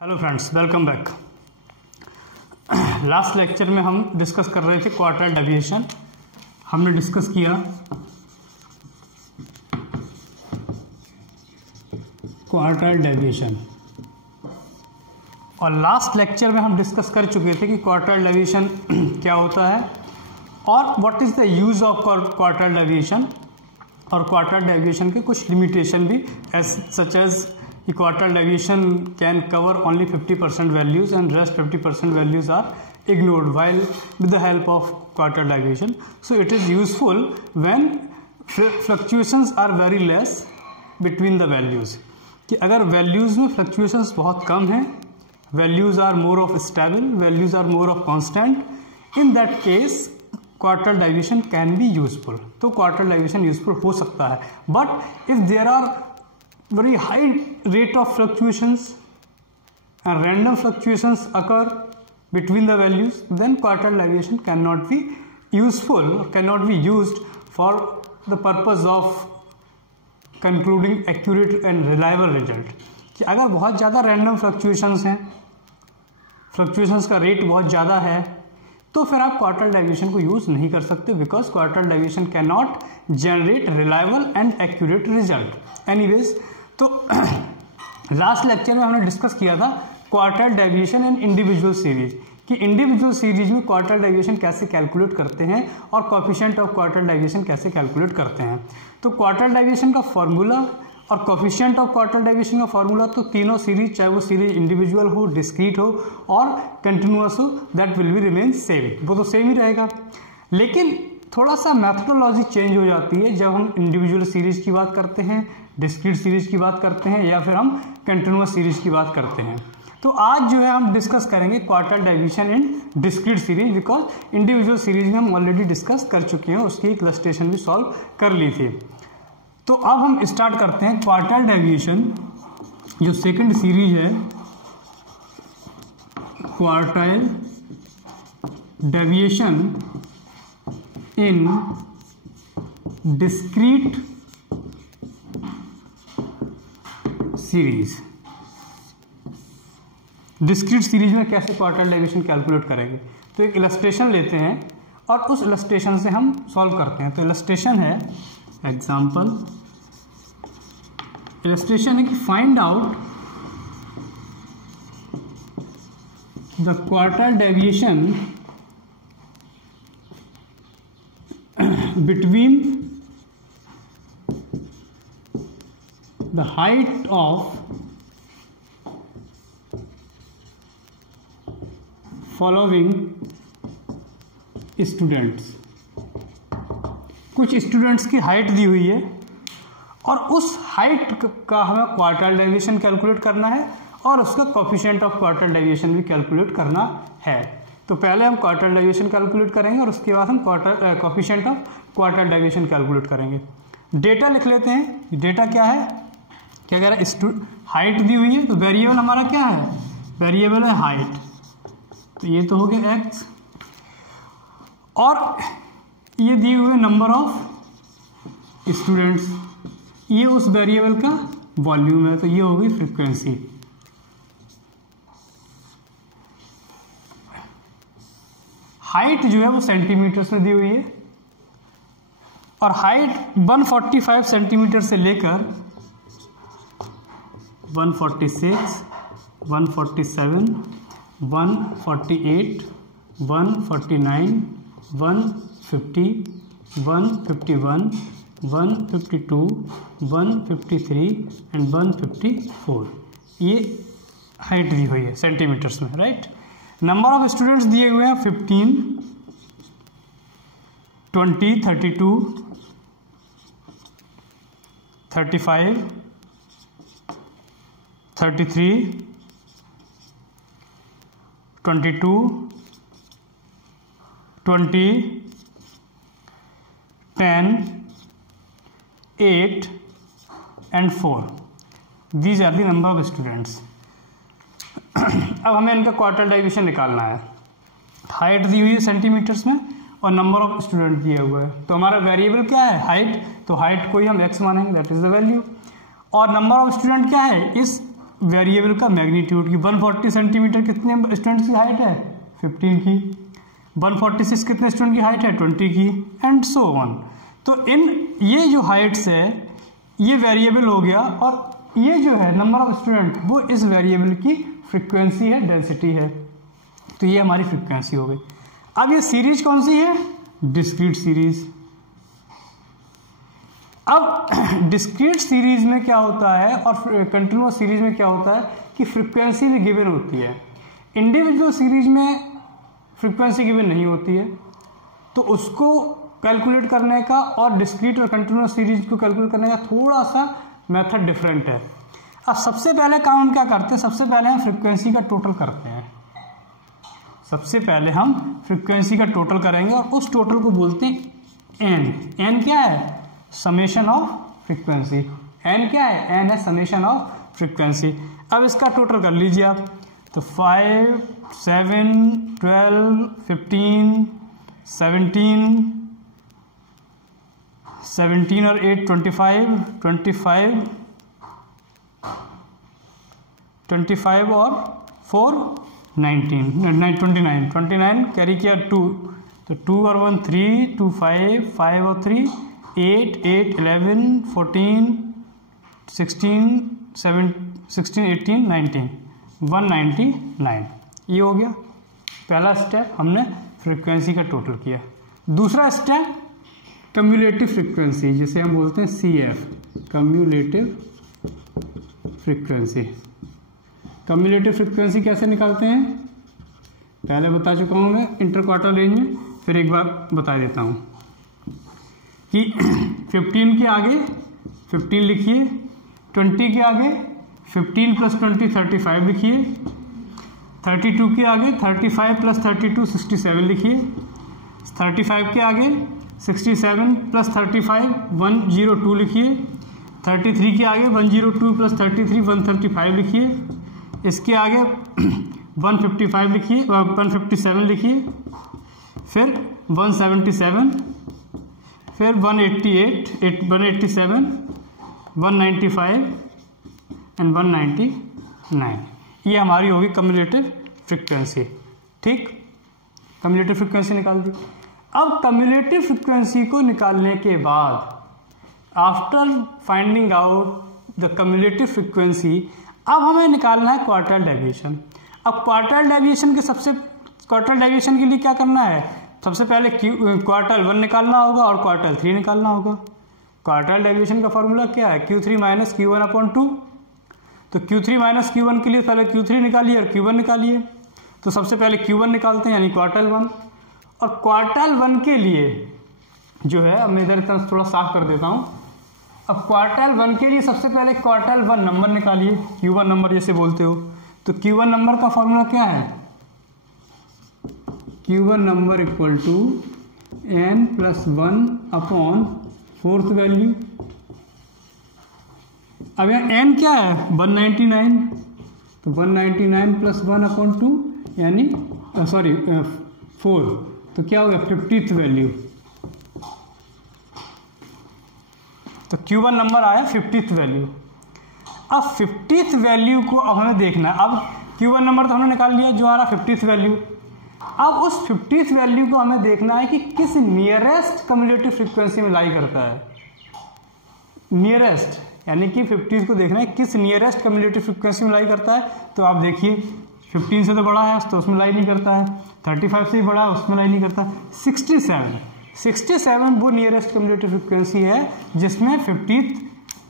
Hello friends, welcome back. Last lecture में हम discuss कर रहे थे क्वार्टाइल डेविएशन। हमने डिस्कस किया क्वार्टाइल डेविएशन और लास्ट लेक्चर में हम डिस्कस कर चुके थे कि क्वार्टाइल डेविएशन क्या होता है और what is the use of quartile deviation और क्वार्टाइल डेविएशन के कुछ लिमिटेशन भी such as quartile deviation can cover only 50% values and rest 50% values are ignored while with the help of quartile deviation. So it is useful when fluctuations are very less between the values. कि अगर values में fluctuations बहुत कम हैं, values are more of stable, values are more of constant, in that case quartile deviation can be useful. तो quartile deviation useful हो सकता है, but if there are very high rate of fluctuations and random fluctuations occur between the values, then quartile deviation cannot be useful or cannot be used for the purpose of concluding accurate and reliable result. कि अगर बहुत ज़्यादा random fluctuations हैं, fluctuations का rate बहुत ज़्यादा है, तो फिर आप क्वार्टाइल डेविएशन को यूज़ नहीं कर सकते because quartile deviation can not generate reliable and accurate result. Anyways, तो लास्ट लेक्चर में हमने डिस्कस किया था क्वार्टाइल डेविएशन इन इंडिविजुअल सीरीज कि इंडिविजुअल सीरीज में क्वार्टाइल डेविएशन कैसे कैलकुलेट करते हैं और कोएफिशिएंट ऑफ क्वार्टाइल डेविएशन कैसे कैलकुलेट करते हैं। तो क्वार्टाइल डेविएशन का फॉर्मूला और कोएफिशिएंट ऑफ क्वार्टाइल डेविएशन का फॉर्मूला तो तीनों सीरीज, चाहे वो सीरीज इंडिविजुअल हो, डिस्क्रीट हो और कंटिन्यूअस हो, that will be remain same, वो तो सेम ही रहेगा। लेकिन थोड़ा सा मैथडोलॉजी चेंज हो जाती है जब हम इंडिविजुअल सीरीज की बात करते हैं, डिस्क्रीट सीरीज की बात करते हैं या फिर हम कंटिन्यूअस सीरीज की बात करते हैं। तो आज जो है हम डिस्कस करेंगे quartile deviation in discrete series because individual series में हम ऑलरेडी डिस्कस कर चुके हैं, उसकी एक इलस्ट्रेशन भी सॉल्व कर ली थी। तो अब हम स्टार्ट करते हैं क्वार्टाइल डेविएशन, जो सेकंड सीरीज है क्वार्टाइल डेविएशन इन डिस्क्रीट सीरीज। डिस्क्रीट सीरीज में कैसे क्वार्टाइल डेविएशन कैलकुलेट करेंगे, तो एक इलस्ट्रेशन लेते हैं और उस इलस्ट्रेशन से हम सॉल्व करते हैं। तो इलस्ट्रेशन है एग्जाम्पल, इलस्ट्रेशन है कि find out the quartile deviation between the height of following students। कुछ स्टूडेंट्स की हाइट दी हुई है और उस हाइट का हमें क्वार्टाइल डेविएशन कैलकुलेट करना है और उसका कोएफिशिएंट ऑफ क्वार्टाइल डेविएशन भी कैलकुलेट करना है। तो पहले हम क्वार्टाइल डेविएशन कैलकुलेट करेंगे और उसके बाद हम coefficient of quartile deviation calculate करेंगे। डेटा लिख लेते हैं। डेटा क्या है, क्या कह रहा है, हाइट दी हुई है तो वेरिएबल हमारा क्या है, वेरिएबल है हाइट, तो ये तो हो गया x और ये दिए हुए नंबर ऑफ स्टूडेंट्स, ये उस वेरिएबल का वॉल्यूम है, तो ये हो गई फ्रीक्वेंसी। हाइट जो है वो सेंटीमीटर्स में दी हुई है और हाइट 145 सेंटीमीटर से लेकर 146, 147, 148, 149, 150, 151, 152, 153 एंड 154, ये हाइट दी हुई है सेंटीमीटर्स में, राइट। नंबर ऑफ स्टूडेंट्स दिए हुए हैं 15, 20, 32, 35, 33, 22, 20, 10, 8 and 4. These are the number of students. अब हमें इनका क्वार्टाइल डेविएशन निकालना है। हाइट दी हुई है सेंटीमीटर्स में और नंबर ऑफ स्टूडेंट दिया हुआ है, तो हमारा वेरिएबल क्या है, हाइट, तो हाइट को ही हम x मानेंगे, दैट इज द वैल्यू। और नंबर ऑफ स्टूडेंट क्या है, इस वेरिएबल का मैग्नीट्यूड की 140 सेंटीमीटर कितने स्टूडेंट्स की हाइट है 15 की, 146 कितने स्टूडेंट की हाइट है 20 की, एंड सो ऑन। तो इन ये जो हाइट्स है ये वेरिएबल हो गया, और ये जो है नंबर ऑफ स्टूडेंट वो इस वेरिएबल की फ्रीक्वेंसी है, डेंसिटी है। तो ये हमारी फ्रीक्वेंसी हो गई। अब ये सीरीज कौन सी है, डिस्क्रीट सीरीज। अब डिस्क्रीट सीरीज में क्या होता है और कंटिन्यूअस सीरीज में क्या होता है कि फ्रीक्वेंसी भी गिवन होती है। इंडिविजुअल सीरीज में फ्रीक्वेंसी गिवन नहीं होती है, तो उसको कैलकुलेट करने का और डिस्क्रीट और कंटिन्यूअस सीरीज को कैलकुलेट करने का थोड़ा सा मेथड डिफरेंट है। अब सबसे पहले काम हम क्या करते हैं, सबसे पहले हम फ्रीक्वेंसी का टोटल करते हैं। सबसे पहले हम फ्रीक्वेंसी का टोटल करेंगे और उस टोटल को बोलते हैं एन। एन क्या है, समेशन ऑफ फ्रीक्वेंसी। एन क्या है, एन है समेशन ऑफ फ्रीक्वेंसी। अब इसका टोटल कर लीजिए आप, तो 5, 7, 12, 15, 17 और 8 25, 25 और 4 19, 29 कैरी किया 2, तो 2 और 1 3, 2 5, 5 और 3 8, 11 14 16 18 19 199। ये हो गया पहला स्टेप, हमने फ्रीक्वेंसी का टोटल किया। दूसरा स्टेप कम्युलेटिव फ्रीक्वेंसी, जिसे हम बोलते हैं CF, cumulative frequency. Cumulative frequency कैसे निकालते हैं, पहले बता चुका हूँ मैं इंटरक्वार्टर रेंज में, फिर एक बार बता देता हूँ कि 15 के आगे 15 लिखिए, 20 के आगे 15 + 20 35 लिखिए, 32 के आगे 35 + 32 67 लिखिए, 35 के आगे 67 + 35 102 लिखिए, 33 के आगे 102 + 33 135 लिखिए, इसके आगे 155 लिखिए, 157 लिखिए, फिर 177, फिर 188 187 195 एंड 199। ये हमारी होगी कम्युलेटिव फ्रीक्वेंसी। ठीक, कम्युलेटिव फ्रीक्वेंसी निकाल दी। अब कम्युलेटिव फ्रीक्वेंसी को निकालने के बाद, after finding out the cumulative frequency, अब हमें निकालना है क्वार्टर डेविएशन। अब क्वार्टर डेविएशन के लिए क्या करना है, सबसे पहले क्वार्टर 1 निकालना होगा और क्वार्टर 3 निकालना होगा। क्वार्टर डेविएशन का फॉर्मूला क्या है, Q3 - Q1/2। तो Q3 - Q1 के लिए पहले Q3 निकालिए और Q1 निकालिए। तो सबसे पहले Q1 निकालते हैं, यानी क्वार्टर 1। और क्वार्टर 1 के लिए जो है, अब मैं इधर तरफ थोड़ा साफ कर देता हूँ। अब क्वार्टर 1 के लिए सबसे पहले क्वार्टर 1 नंबर निकालिए, Q1 नंबर जैसे बोलते हो। तो Q1 नंबर का फॉर्मूला क्या है, Q1 number = n + 1/4th value. अब यहाँ n क्या है, 199, तो 199 + 1/2 यानी 4, तो क्या हो गया 50th वैल्यू। तो Q1 नंबर आया 50th वैल्यू। अब 50th वैल्यू को अब हमें देखना, अब Q1 नंबर तो हमने निकाल लिया जो आ रहा 50th वैल्यू। अब उस 50th वैल्यू को हमें देखना है कि किस नियरेस्ट कम्युलेटिव फ्रीक्वेंसी में लाई करता है। नियरेस्ट यानी कि 50th को देखना है किस नियरेस्ट कम्युलेटिव फ्रीक्वेंसी में लाई करता है। तो आप देखिए 15 से तो बड़ा है तो उसमें लाई नहीं करता है, 35 से भी बड़ा है उसमें लाई नहीं करता है, 67 वो नियरेस्ट कम्युलेटिव फ्रीक्वेंसी है जिसमें 50th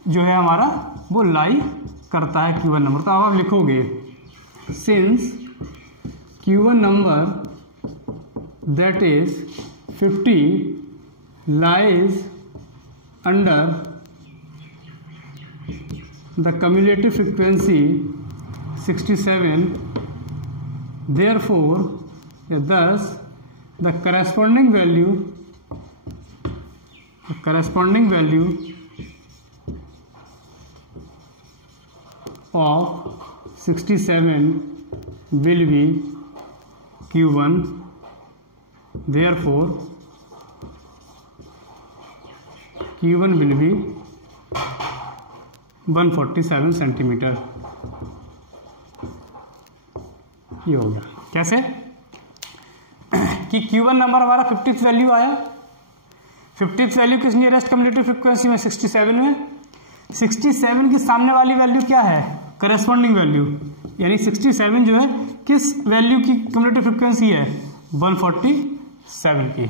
जो है हमारा वो लाई करता है Q1 नंबर। तो अब आप लिखोगे since Q1 number that is 50 lies under the cumulative frequency 67, therefore thus the corresponding value of 67 will be Q1, therefore Q1 will be 147 centimeter। ये हो गया। कैसे कि Q1 नंबर हमारा 50th वैल्यू आया, 50th वैल्यू किस नियरेस्ट कम्युलेटिव फ्रीक्वेंसी में 67 में, 67 की सामने वाली वैल्यू क्या है, करस्पॉन्डिंग वैल्यू, यानी 67 जो है किस वैल्यू की कम्युलेटिव फ्रीक्वेंसी है, 147 की।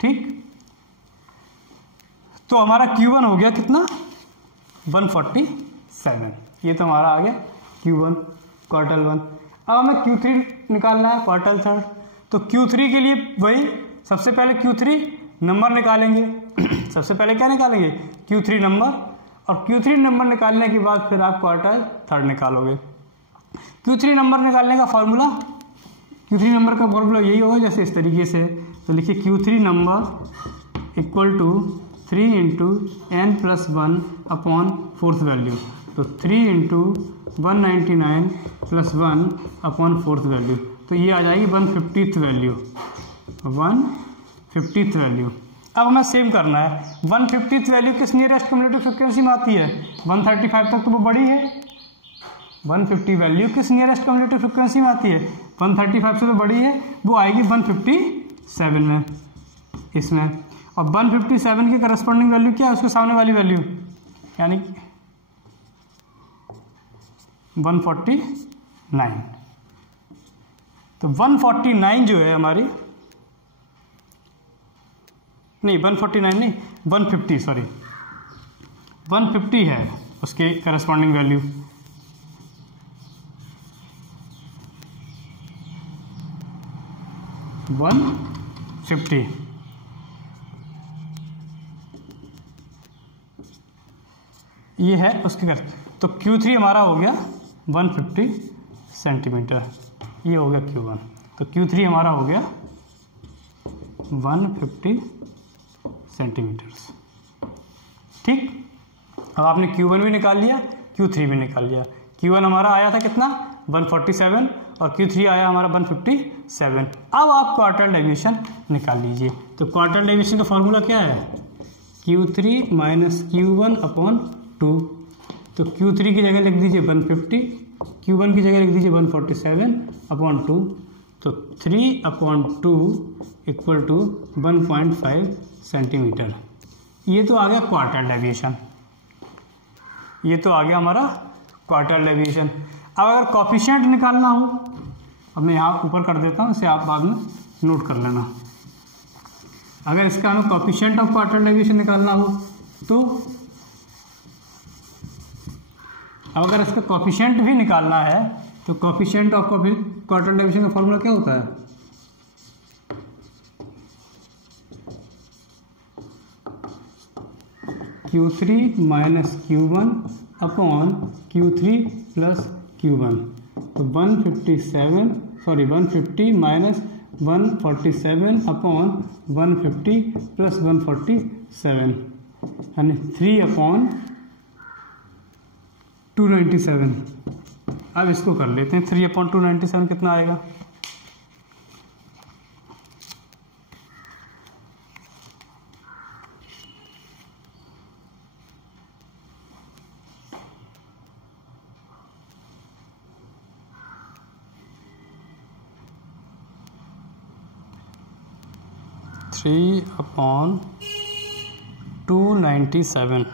ठीक, तो हमारा Q1 हो गया कितना, 147। ये तो हमारा आ गया Q1 क्वार्टल 1। अब हमें Q3 निकालना है क्वार्टल 3। तो Q3 के लिए वही सबसे पहले Q3 नंबर निकालेंगे सबसे पहले क्या निकालेंगे, Q3 नंबर, और Q3 नंबर निकालने के बाद फिर आप क्वार्टल 3 निकालोगे। Q3 नंबर निकालने का फॉर्मूला, Q3 नंबर का फॉर्मूला यही होगा जैसे इस तरीके से, तो लिखिए Q3 number equal to 3 into n plus 1 upon fourth value, तो 3 into 199 plus 1 upon fourth value, तो ये आ जाएगी 150th वैल्यू, 150th वैल्यू। अब हमें सेम करना है, 150th वैल्यू किस नियरेस्ट कम्युलेटिव फ्रीक्वेंसी में आती है, 135 तक तो वो बड़ी है, 150 वैल्यू किस नियरेस्ट कम्युलेटिव फ्रीक्वेंसी में आती है, 135 से तो बड़ी है, वो आएगी 157 में इसमें, और 157 की करस्पॉन्डिंग वैल्यू क्या है, उसके सामने वाली वैल्यू यानी 149। तो 149 जो है हमारी, नहीं 149 नहीं 150, सॉरी 150 है उसके करस्पॉन्डिंग वैल्यू। ये है उसके कर, तो Q3 हमारा हो गया 150 सेंटीमीटर, ये हो गया Q1, तो Q3 हमारा हो गया 150 सेंटीमीटर्स। ठीक, अब आपने Q1 भी निकाल लिया, Q3 भी निकाल लिया। Q1 हमारा आया था कितना, 147, और Q3 आया हमारा 157। अब आप क्वार्टर डेविएशन निकाल लीजिए। तो क्वार्टर डेविएशन का फॉर्मूला क्या है, Q3 माइनस Q1 अपॉन 2। तो Q3 की जगह लिख दीजिए 150, Q1 की जगह लिख दीजिए 147 अपॉन 2, तो 3 अपॉन 2 इक्वल टू 1.5 सेंटीमीटर। ये तो आ गया क्वार्टर डेविएशन, ये तो आ गया हमारा क्वार्टर डेविएशन। अब अगर कॉफिशिएंट निकालना हो, अब मैं यहाँ ऊपर कर देता हूँ, इसे आप बाद में नोट कर लेना। अगर इसका हमें कॉफिशिएंट ऑफ क्वार्टर डेविएशन निकालना हो तो, अब अगर इसका कॉफिशिएंट भी निकालना है तो कॉफिशिएंट ऑफ क्वार्टर डेविएशन का फॉर्मूला क्या होता है, Q3 minus Q1 upon Q3 plus Q1, तो 150 माइनस 147 अपॉन 150 प्लस 147, यानी 3 अपॉन 297। अब इसको कर लेते हैं, 3 अपॉन 297 कितना आएगा, थ्री अपॉन 297,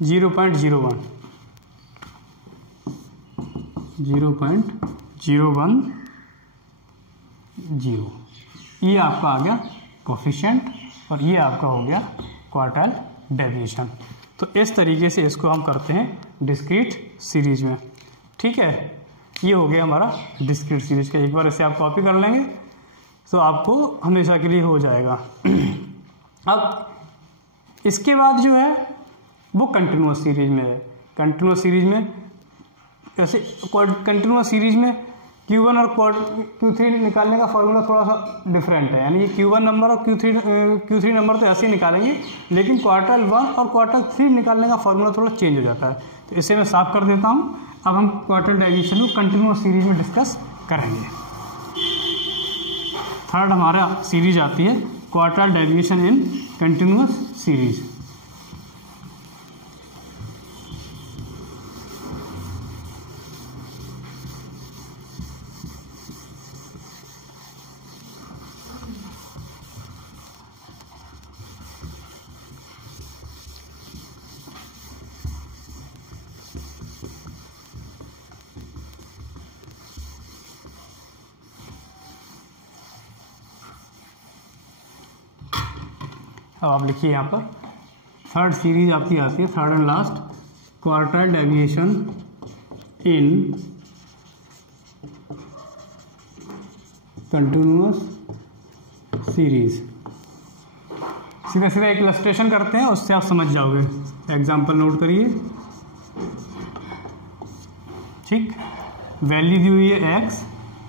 0.01, ये आपका आ गया कोफिशिएंट, और ये आपका हो गया क्वार्टाइल डेविएशन। तो इस तरीके से इसको हम करते हैं डिस्क्रीट सीरीज में। ठीक है, ये हो गया हमारा डिस्क्रीट सीरीज का। एक बार इसे आप कॉपी कर लेंगे तो आपको हमेशा के लिए हो जाएगा। अब इसके बाद जो है वो कंटिन्यूअस सीरीज में है। कंटिन्यूअस सीरीज में ऐसे कंटिन्यूअस सीरीज में Q1 और Q3 निकालने का फॉर्मूला थोड़ा सा डिफरेंट है, यानी ये Q1 नंबर और Q3 नंबर तो ऐसे ही निकालेंगे, लेकिन क्वार्टर 1 और क्वार्टर 3 निकालने का फॉर्मूला थोड़ा चेंज हो जाता है। तो इसे मैं साफ कर देता हूँ। अब हम क्वार्टर डेविएशन को कंटिन्यूअस सीरीज में डिस्कस करेंगे। थर्ड हमारा सीरीज आती है क्वार्टर डेविएशन इन कंटिन्यूअस सीरीज। अब आप लिखिए यहाँ पर थर्ड सीरीज आपकी आती है, third and last, quartile deviation in continuous series. सीधा सीधा एक इलस्ट्रेशन करते हैं, उससे आप समझ जाओगे। एग्जाम्पल नोट करिए। ठीक, वैल्यू दी हुई है x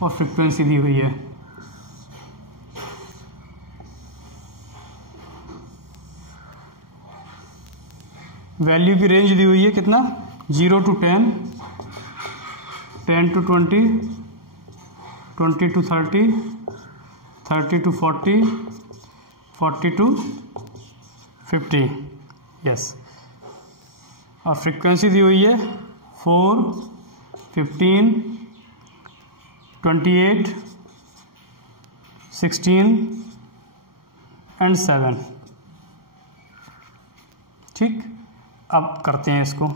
और फ्रीक्वेंसी दी हुई है। वैल्यू की रेंज दी हुई है कितना, 0 to 10, 10 to 20, 20 to 30, 30 to 40, 40 to 50, yes. और फ्रीक्वेंसी दी हुई है 4, 15, 28, 16 एंड 7। ठीक, अब करते हैं इसको।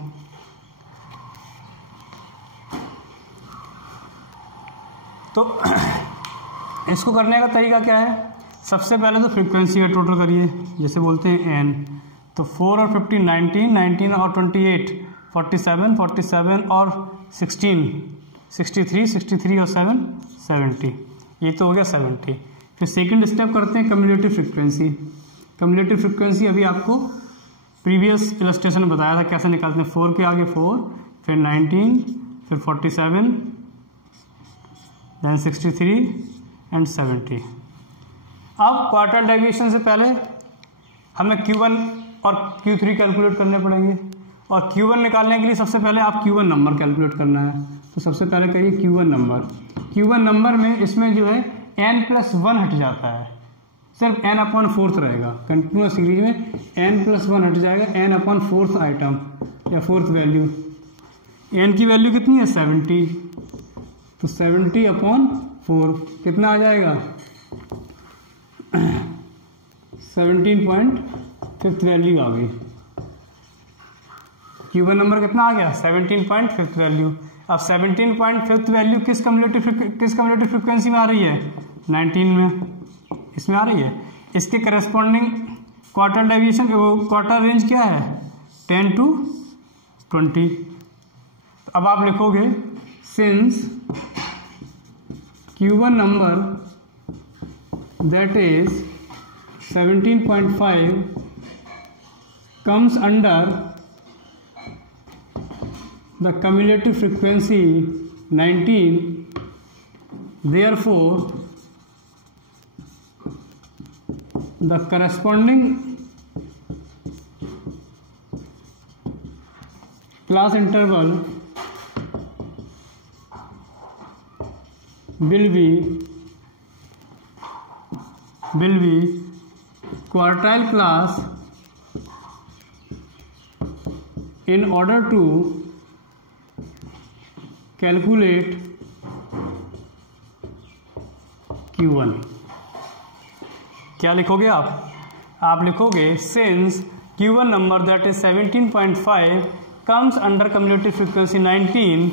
तो इसको करने का तरीका क्या है, सबसे पहले तो फ्रीक्वेंसी का टोटल करिए, जैसे बोलते हैं n। तो 4 और 15 19, 19 और 28 47, 47 और 16 63, 63 और 7 70, ये तो हो गया 70। फिर सेकंड स्टेप करते हैं कम्युलेटिव फ्रीक्वेंसी। कम्युलेटिव फ्रीक्वेंसी अभी आपको प्रीवियस इलस्ट्रेशन में बताया था कैसे निकालते हैं। 4 के आगे 4, फिर 19, फिर 47, देन 63 एंड 70। अब क्वार्टाइल डेविएशन से पहले हमें Q1 और Q3 कैलकुलेट करने पड़ेंगे, और Q1 निकालने के लिए सबसे पहले आप Q1 नंबर कैलकुलेट करना है। तो सबसे पहले करिए Q1 नंबर। Q1 नंबर में इसमें जो है n+1 हट जाता है, सिर्फ n/4 रहेगा। कंटिन्यूअस सीरीज में n+1 हट जाएगा, n/4 आइटम या फोर्थ वैल्यू। n की वैल्यू कितनी है 70, तो 70/4 कितना आ जाएगा 17.5 वैल्यू आ गई। Q1 नंबर कितना आ गया 17.5 वैल्यू। अब 17.5 वैल्यू किस कम्युलेटिव फ्रीक्वेंसी में आ रही है, 19 में, इसमें आ रही है। इसके corresponding quartile deviation, quartile range क्या है 10 to 20। अब आप लिखोगे since Q1 number that is 17.5 comes under the cumulative frequency 19, therefore the corresponding class interval will be quartile class in order to calculate Q1। क्या लिखोगे आप लिखोगे since Q1 number that is 17.5 comes under cumulative frequency 19,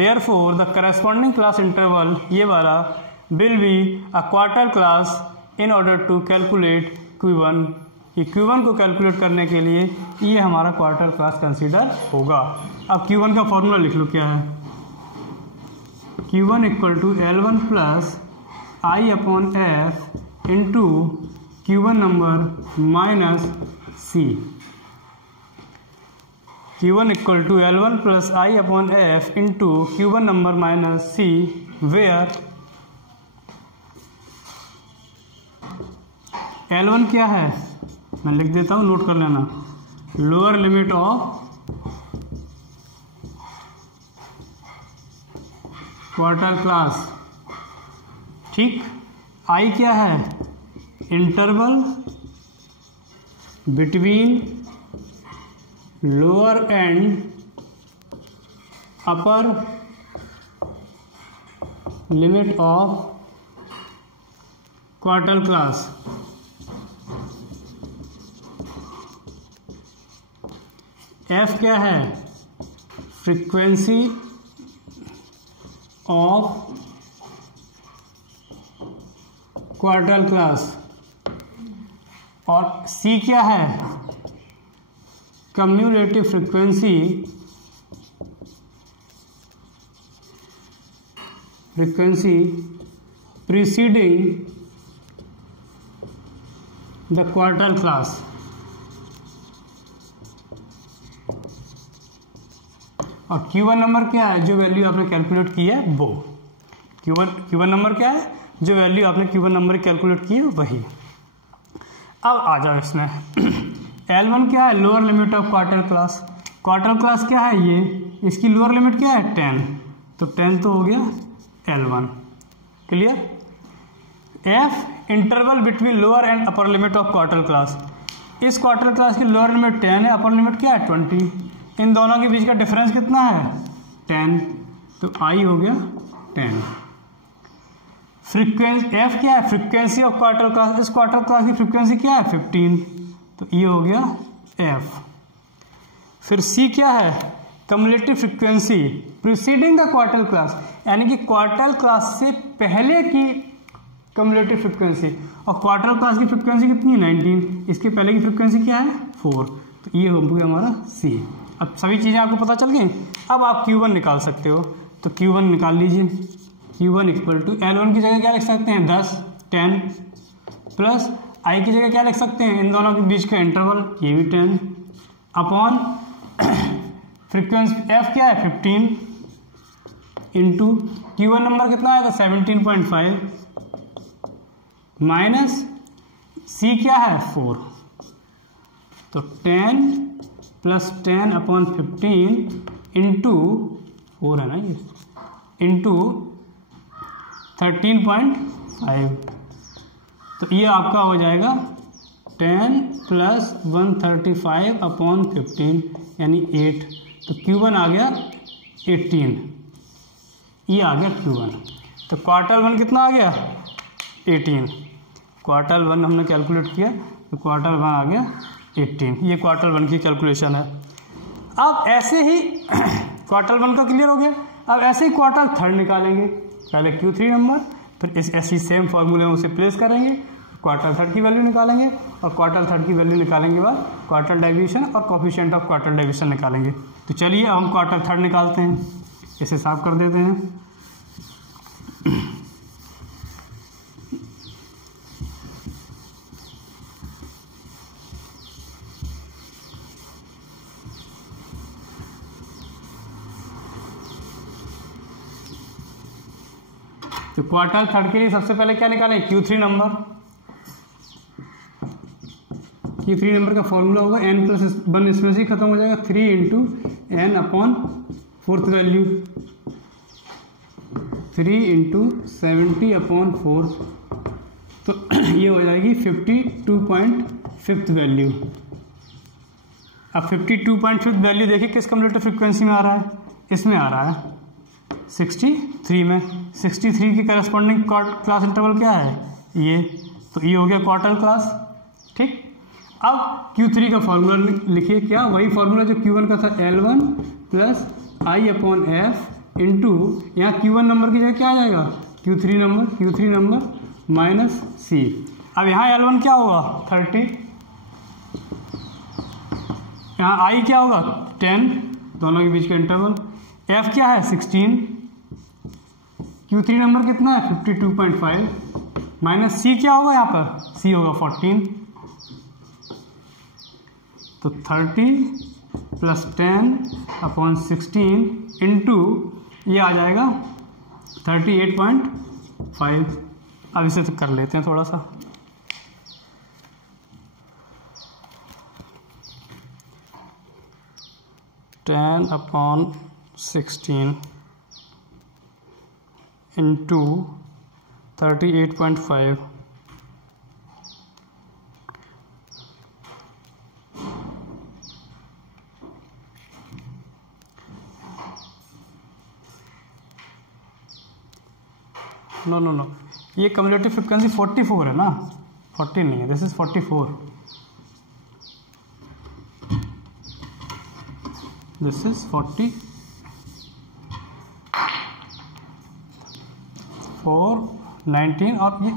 therefore the corresponding class interval ये वाला will be a quartile class in order to calculate Q1। ये Q1 को calculate करने के लिए ये हमारा क्वार्टर क्लास कंसीडर होगा। अब Q1 का फॉर्मूला लिख लो, क्या है Q1 = L1 + I/f into Q1 number minus C। Q1 = L1 + I/f into Q1 number minus C, where L1 क्या है, मैं लिख देता हूँ, नोट कर लेना, lower limit of quartile class. ठीक, I क्या है, interval between lower and upper limit of quartile class. F क्या है, फ्रीक्वेंसी ऑफ क्वार्टाइल क्लास। और C क्या है, cumulative frequency preceding the quarter class. और Q1 नंबर क्या है, जो वैल्यू आपने कैलकुलेट की है वो। Q1 नंबर क्या है, जो वैल्यू आपने Q1 नंबर कैलकुलेट की है वही। अब आ जाओ इसमें L1 क्या है, lower limit of quarter class. Quarter class क्या है ये, इसकी लोअर लिमिट क्या है 10, तो 10 तो हो गया L1। Clear. F interval between lower and upper limit of quarter class. इस क्वार्टर क्लास की लोअर लिमिट 10 है, अपर लिमिट क्या है 20। इन दोनों के बीच का डिफरेंस कितना है 10, तो I हो गया 10। फ्रीक्वेंसी F क्या है, फ्रीक्वेंसी ऑफ क्वार्टर क्लास। इस क्वार्टर क्लास की फ्रीक्वेंसी क्या है 15, तो ये हो गया F। फिर C क्या है, cumulative frequency preceding the quarter class, यानी कि क्वार्टर क्लास से पहले की कम्युलेटिव फ्रीक्वेंसी। और क्वार्टर क्लास की फ्रीक्वेंसी कितनी है 19, इसके पहले की फ्रीक्वेंसी क्या है 4, तो ये हो गया हमारा C। अब सभी चीज़ें आपको पता चल गई। अब आप Q1 निकाल सकते हो, तो Q1 निकाल लीजिए। Q1 इक्वल टू L1 की जगह क्या लिख सकते हैं 10, 10 प्लस I की जगह क्या लिख सकते हैं, इन दोनों के बीच का इंटरवल ये भी 10 अपॉन फ्रीक्वेंसी F क्या है 15 इंटू Q1 नंबर कितना है, तो 17.5 माइनस C क्या है 4, तो 10 प्लस 10 अपॉन 15 इंटू 4 है ना ये, इंटू 13.5, तो ये आपका हो जाएगा 10 प्लस 135 अपॉन 15 यानी 8, तो Q1 आ गया 18, ये आ गया Q1। तो क्वार्टर 1 कितना आ गया 18, क्वार्टर 1 हमने कैलकुलेट किया तो क्वार्टर 1 आ गया 18, ये क्वार्टर 1 की कैलकुलेशन है। अब ऐसे ही क्वार्टर 1 का क्लियर हो गया। अब ऐसे ही क्वार्टर थर्ड निकालेंगे, पहले Q3 नंबर, फिर इस ऐसी सेम फॉर्मूले में उसे प्लेस करेंगे, क्वार्टर थर्ड की वैल्यू निकालेंगे, और क्वार्टर थर्ड की वैल्यू निकालेंगे बाद क्वार्टर डेविएशन और कोफिशिएंट ऑफ क्वार्टर डेविएशन निकालेंगे। तो चलिए हम क्वार्टर थर्ड निकालते हैं, इसे साफ कर देते हैं। तो क्वार्टर थर्ड के लिए सबसे पहले क्या निकालें, Q3 नंबर। Q3 नंबर का फॉर्मूला होगा n+1, इसमें से ही खत्म हो जाएगा 3 into n upon fourth value, 3 into 70 upon 4, तो ये हो जाएगी 52.5 वैल्यू। अब 52.5 वैल्यू देखिए किस कम्युलेटिव फ्रीक्वेंसी में आ रहा है, इसमें आ रहा है 63 में। 63 की करस्पॉन्डिंग क्लास इंटरवल क्या है ये, तो ये हो गया क्वार्टर क्लास। ठीक, अब Q3 का फॉर्मूला लिखिए, क्या वही फॉर्मूला जो Q1 का था, L1 plus I upon F into यहाँ Q1 नंबर की जगह क्या आ जाएगा Q3 नंबर माइनस C। अब यहाँ L1 क्या होगा 30, यहाँ I क्या होगा 10, दोनों के बीच का इंटरवल, F क्या है 16, Q3 नंबर कितना है 52.5 माइनस C क्या होगा यहाँ पर, C होगा 14, तो 30 प्लस 10 अपॉन 16 इंटू ये आ जाएगा 38.5। अब इसे तो कर लेते हैं थोड़ा सा, टेन अपॉन 16 इंटू 38.5, नो ये कम्युलेटिव फ्रिक्वेंसी 44 है ना, 40 नहीं है, दिस इज 44, दिस इज 40 4 19 और ये,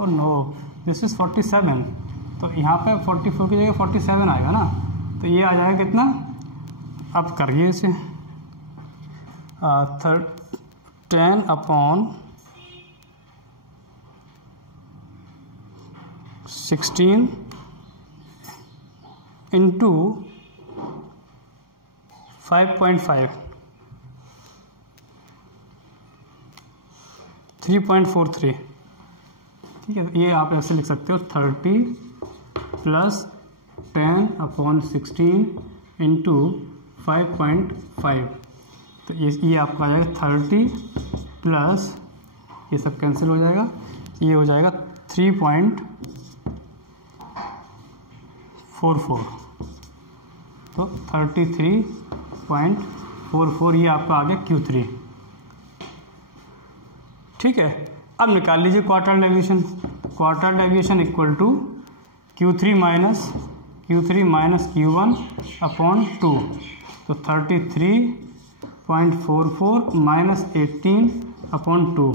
और नो दिस इज 47, तो यहाँ पे 44 की जगह 47 आएगा ना, तो ये आ जाएगा कितना, अब करिए इसे 10 अपॉन 16 इंटू 5.5 3.43, ठीक है। ये आप ऐसे लिख सकते हो 30 प्लस 10 अपॉन 16 इंटू 5.5, तो ये आपका आ जाएगा 30 प्लस ये सब कैंसिल हो जाएगा, ये हो जाएगा 3.44, तो 33.44 ये आपका आ गया Q3, ठीक है। अब निकाल लीजिए quarter deviation. Quarter deviation equal to Q3 minus Q1 upon 2, तो 33.44 माइनस 18 अपॉन 2,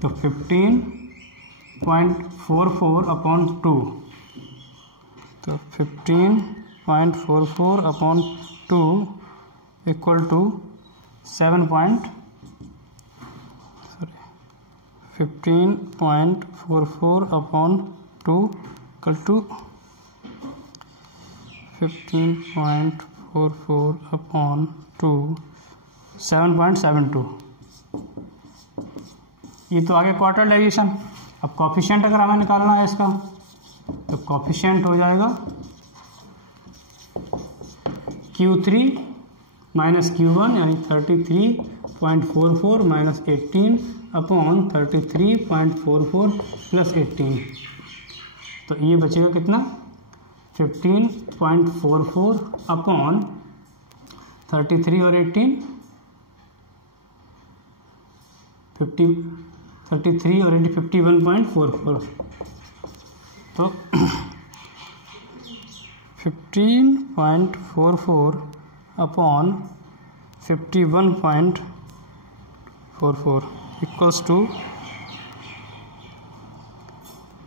तो 15.44 अपॉन 2, तो 15.44 upon 2 equal to 15.44 upon 2 equal to 15.44 upon 2 7.72, ये तो आगे क्वार्टर डेविएशन। अब कॉफिशिएंट अगर हमें निकालना है इसका, तो कॉफिशिएंट हो जाएगा Q3 माइनस Q1 यानी 33.44 माइनस 18 अपॉन 33.44 प्लस 18, तो ये बचेगा कितना 15.44 अपॉन 33 और 18 33 और 18 51.44, तो 15.44 अपॉन 51.44 इक्वल्स टू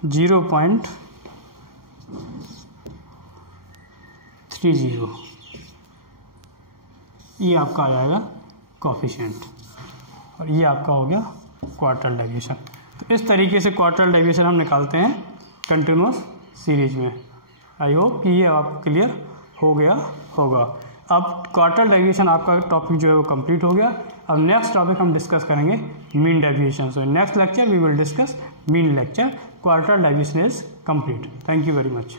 0.30, ये आपका आ जाएगा कोफिशिएंट, और ये आपका हो गया क्वार्टर डेविएशन। तो इस तरीके से क्वार्टर डेविएशन हम निकालते हैं कंटिन्यूअस सीरीज में। आई होप कि ये आपको क्लियर हो गया होगा। अब क्वार्टर डेविएशन आपका टॉपिक जो है वो कंप्लीट हो गया। अब नेक्स्ट टॉपिक हम डिस्कस करेंगे mean deviation. So next lecture we will discuss mean lecture. Quarter deviation is complete. Thank you very much.